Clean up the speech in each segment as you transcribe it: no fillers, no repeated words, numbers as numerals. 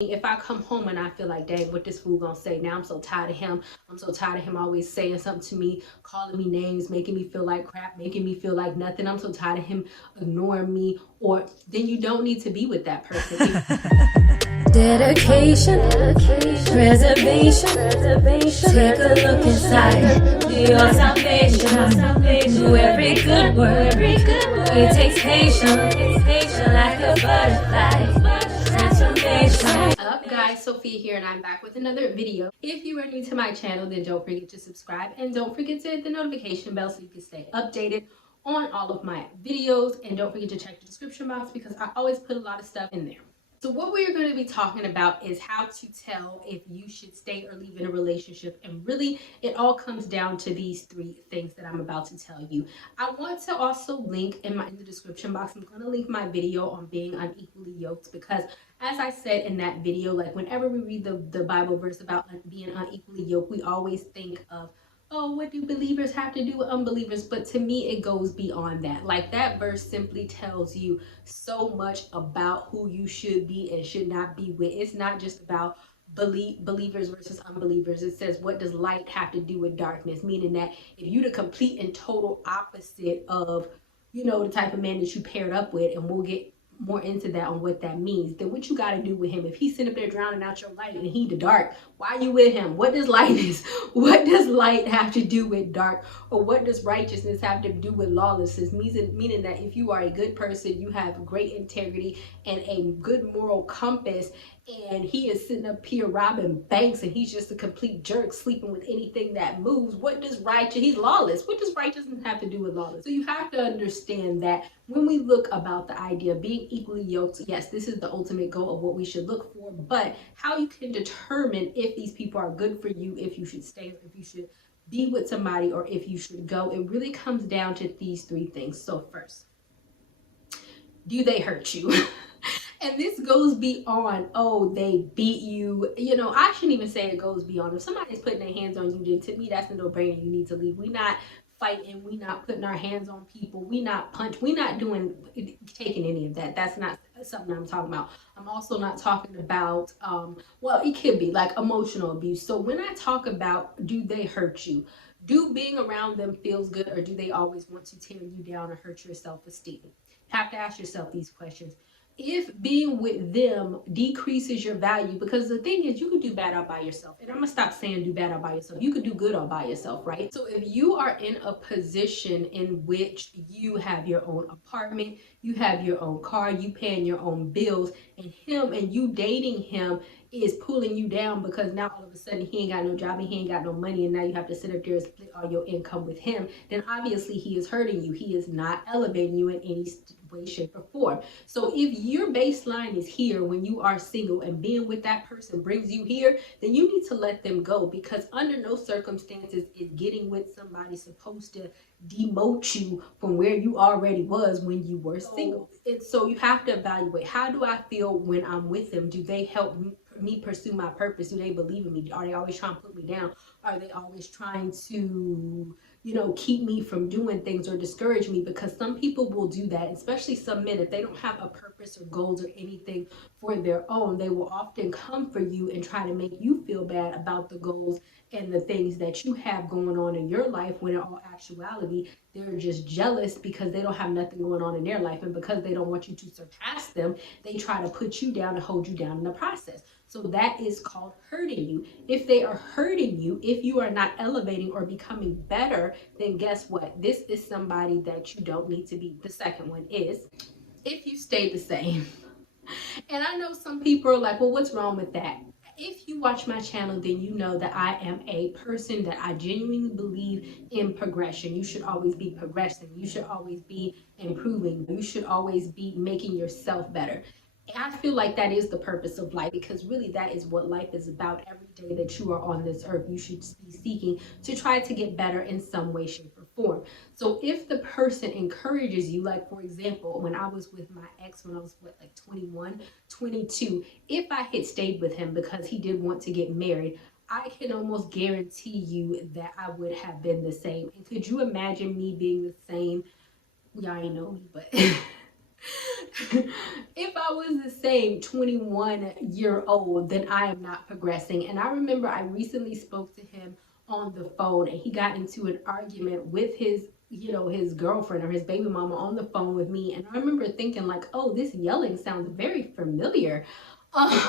If I come home and I feel like, dang, what this fool gonna say? Now I'm so tired of him. I'm so tired of him always saying something to me, calling me names, making me feel like crap, making me feel like nothing. I'm so tired of him ignoring me. Or then you don't need to be with that person. Dedication, preservation, take a look inside, do your salvation, do every good work, it takes patience, like a butterfly, transformation. What's up guys, Sophia here and I'm back with another video. If you are new to my channel, then don't forget to subscribe and don't forget to hit the notification bell so you can stay updated on all of my videos, and don't forget to check the description box because I always put a lot of stuff in there. So what we're going to be talking about is how to tell if you should stay or leave in a relationship, and really it all comes down to these three things that I'm about to tell you. I want to also link in the description box, I'm going to link my video on being unequally yoked, because as I said in that video, like whenever we read the Bible verse about being unequally yoked, we always think of, oh, what do believers have to do with unbelievers? But to me, it goes beyond that. Like that verse simply tells you so much about who you should be and should not be with. It's not just about believers versus unbelievers. It says, what does light have to do with darkness? Meaning that if you're the complete and total opposite of, you know, the type of man that you paired up with, and we'll get more into that on what that means, then what you got to do with him, if he's sitting up there drowning out your light and he the dark, why are you with him? What does light have to do with dark? Or what does righteousness have to do with lawlessness? Meaning that if you are a good person, you have great integrity and a good moral compass, and he is sitting up here robbing banks and he's just a complete jerk sleeping with anything that moves, what does he's lawless, what does righteousness have to do with lawless? So you have to understand that when we look about the idea of being equally yoked, yes, this is the ultimate goal of what we should look for, but how you can determine if these people are good for you, if you should stay, or if you should be with somebody, or if you should go, it really comes down to these three things. So first, do they hurt you? And this goes beyond, oh, they beat you. You know, I shouldn't even say it goes beyond. If somebody's putting their hands on you, then to me, that's a no-brainer. You need to leave. We not fighting. We not putting our hands on people. We not we not taking any of that. That's not something I'm talking about. I'm also not talking about, well, it could be like emotional abuse. So when I talk about, do they hurt you? Do being around them feels good, or do they always want to tear you down or hurt your self-esteem? You have to ask yourself these questions. If being with them decreases your value, because the thing is, you could do bad all by yourself, and I'm gonna stop saying do bad all by yourself. You could do good all by yourself, right? So if you are in a position in which you have your own apartment, you have your own car, you paying your own bills, and you dating him is pulling you down because now all of a sudden he ain't got no job and he ain't got no money, and now you have to sit up there and split all your income with him, then obviously he is hurting you. He is not elevating you in any way, shape, or form. So if your baseline is here when you are single and being with that person brings you here, then you need to let them go, because under no circumstances is getting with somebody supposed to demote you from where you already was when you were single. And so you have to evaluate, how do I feel when I'm with them? Do they help me pursue my purpose? Do they believe in me? Are they always trying to put me down? Are they always trying to, you know, keep me from doing things or discourage me? Because some people will do that, especially some men. If they don't have a purpose or goals or anything for their own, they will often come for you and try to make you feel bad about the goals and the things that you have going on in your life, when in all actuality they're just jealous because they don't have nothing going on in their life, and because they don't want you to surpass them, they try to put you down and hold you down in the process. So that is called hurting you. If they are hurting you, if you are not elevating or becoming better, then guess what? This is somebody that you don't need to be. The second one is, if you stay the same. And I know some people are like, well, what's wrong with that? If you watch my channel, then you know that I am a person that I genuinely believe in progression. You should always be progressing. You should always be improving. You should always be making yourself better. I feel like that is the purpose of life, because really that is what life is about. Every day that you are on this earth, you should be seeking to try to get better in some way, shape, or form. So if the person encourages you, like for example, when I was with my ex, when I was like 21, 22, if I had stayed with him because he did want to get married, I can almost guarantee you that I would have been the same. And could you imagine me being the same? Y'all ain't know me, but If I was the same 21-year-old, then I am not progressing. And I remember I recently spoke to him on the phone, and he got into an argument with his girlfriend or his baby mama on the phone with me. And I remember thinking like, oh, this yelling sounds very familiar. Um,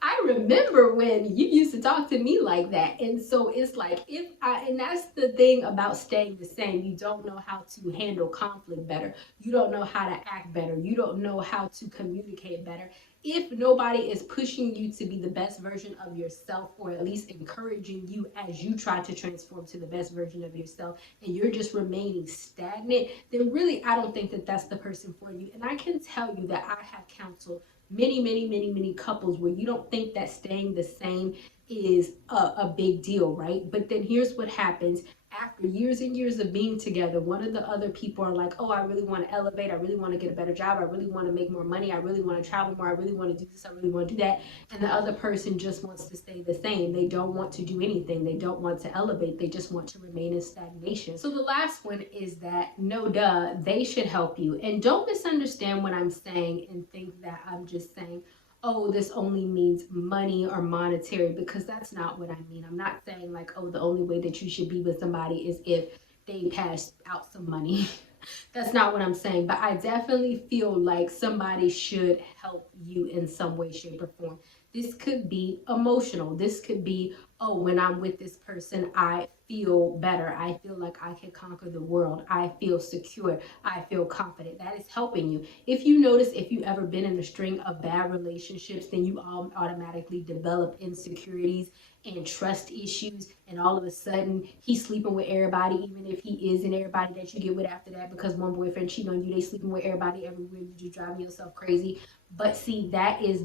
I remember when you used to talk to me like that. And so it's like, and that's the thing about staying the same. You don't know how to handle conflict better. You don't know how to act better. You don't know how to communicate better. If nobody is pushing you to be the best version of yourself, or at least encouraging you as you try to transform to the best version of yourself, and you're just remaining stagnant, then really I don't think that that's the person for you. And I can tell you that I have counseled many couples where you don't think that staying the same is a big deal, right? But then here's what happens. After years and years of being together, one of the other people are like, oh, I really want to elevate. I really want to get a better job. I really want to make more money. I really want to travel more. I really want to do this. I really want to do that. And the other person just wants to stay the same. They don't want to do anything. They don't want to elevate. They just want to remain in stagnation. So the last one is that, no duh, they should help you. And don't misunderstand what I'm saying and think that I'm just saying, oh, this only means money or monetary, because that's not what I mean. I'm not saying like, oh, the only way that you should be with somebody is if they pass out some money. That's not what I'm saying. But I definitely feel like somebody should help you in some way, shape, or form. This could be emotional. This could be, oh, when I'm with this person, I feel better. I feel like I can conquer the world. I feel secure. I feel confident. That is helping you. If you notice, if you've ever been in a string of bad relationships, then you automatically develop insecurities and trust issues, and all of a sudden he's sleeping with everybody, even if he isn't everybody that you get with after that, because one boyfriend cheating on you, they sleeping with everybody everywhere, you just driving yourself crazy. But see, that is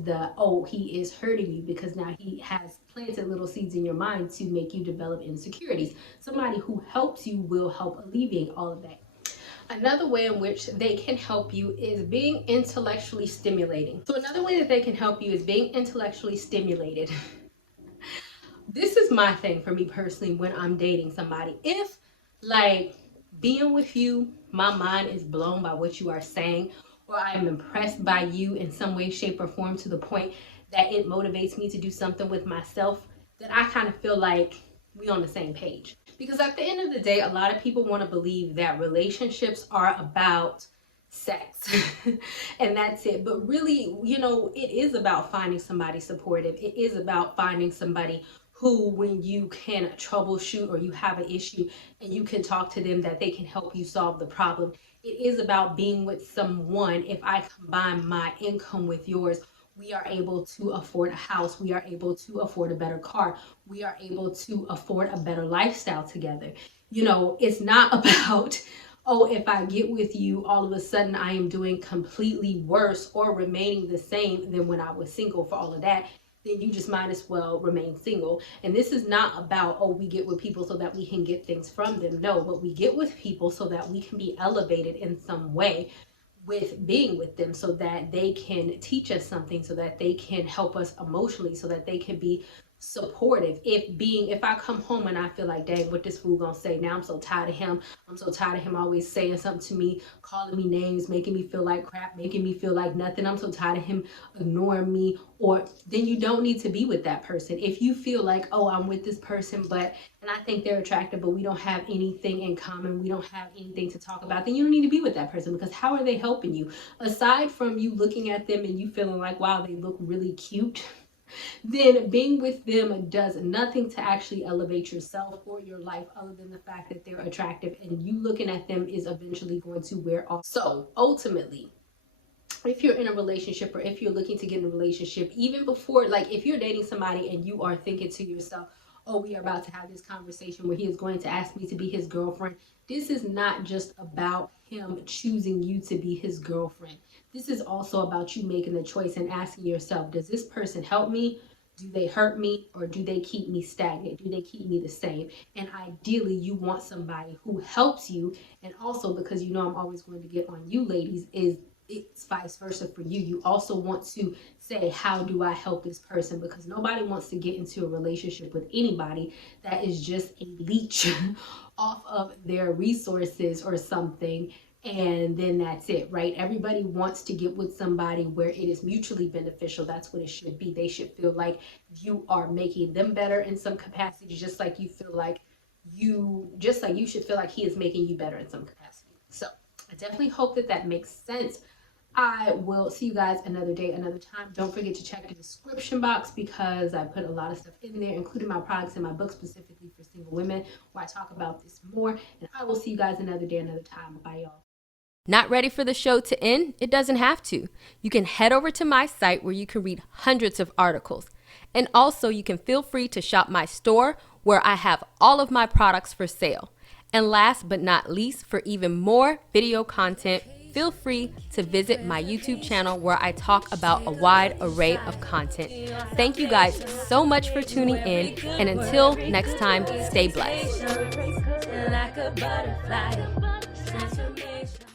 he is hurting you, because now he has planted little seeds in your mind to make you develop insecurities. Somebody who helps you will help alleviate all of that. Another way in which they can help you is being intellectually stimulating. So another way that they can help you is being intellectually stimulated. This is my thing for me personally when I'm dating somebody. If like being with you, my mind is blown by what you are saying, or I am impressed by you in some way, shape, or form to the point that it motivates me to do something with myself, then I kind of feel like we on the same page. Because at the end of the day, a lot of people want to believe that relationships are about sex and that's it. But really, it is about finding somebody supportive. It is about finding somebody who, when you can troubleshoot or you have an issue and you can talk to them, that they can help you solve the problem. It is about being with someone. If I combine my income with yours, we are able to afford a house. We are able to afford a better car. We are able to afford a better lifestyle together. It's not about, oh, if I get with you, all of a sudden I am doing completely worse or remaining the same than when I was single. For all of that, then you just might as well remain single. And this is not about, oh, we get with people so that we can get things from them. No, but we get with people so that we can be elevated in some way with being with them, so that they can teach us something, so that they can help us emotionally, so that they can be supportive. If I come home and I feel like, dang, what this fool gonna say now? I'm so tired of him. I'm so tired of him always saying something to me, calling me names, making me feel like crap, making me feel like nothing. I'm so tired of him ignoring me. Or then you don't need to be with that person. If you feel like, oh, I'm with this person, and I think they're attractive, but we don't have anything in common, we don't have anything to talk about, then you don't need to be with that person, because how are they helping you? Aside from you looking at them and you feeling like, wow, they look really cute, then being with them does nothing to actually elevate yourself or your life, other than the fact that they're attractive, and you looking at them is eventually going to wear off. So ultimately, if you're in a relationship, or if you're looking to get in a relationship, even before, like if you're dating somebody and you are thinking to yourself, oh, we are about to have this conversation where he is going to ask me to be his girlfriend, this is not just about him choosing you to be his girlfriend. This is also about you making the choice and asking yourself, does this person help me? Do they hurt me? Or do they keep me stagnant? Do they keep me the same? And ideally, you want somebody who helps you. And also, because I'm always going to get on you ladies, it's vice versa for you. You also want to say, how do I help this person? Because nobody wants to get into a relationship with anybody that is just a leech off of their resources or something, and then that's it, right? Everybody wants to get with somebody where it is mutually beneficial. That's what it should be. They should feel like you are making them better in some capacity, just like you should feel like he is making you better in some capacity. So I definitely hope that that makes sense. I will see you guys another day, another time. Don't forget to check the description box because I put a lot of stuff in there, including my products and my book specifically for single women, where I talk about this more. And I will see you guys another day, another time. Bye, y'all. Not ready for the show to end? It doesn't have to. You can head over to my site where you can read hundreds of articles. And also, you can feel free to shop my store where I have all of my products for sale. And last but not least, for even more video content, feel free to visit my YouTube channel where I talk about a wide array of content. Thank you guys so much for tuning in. And until next time, stay blessed. Like a butterfly, transformation.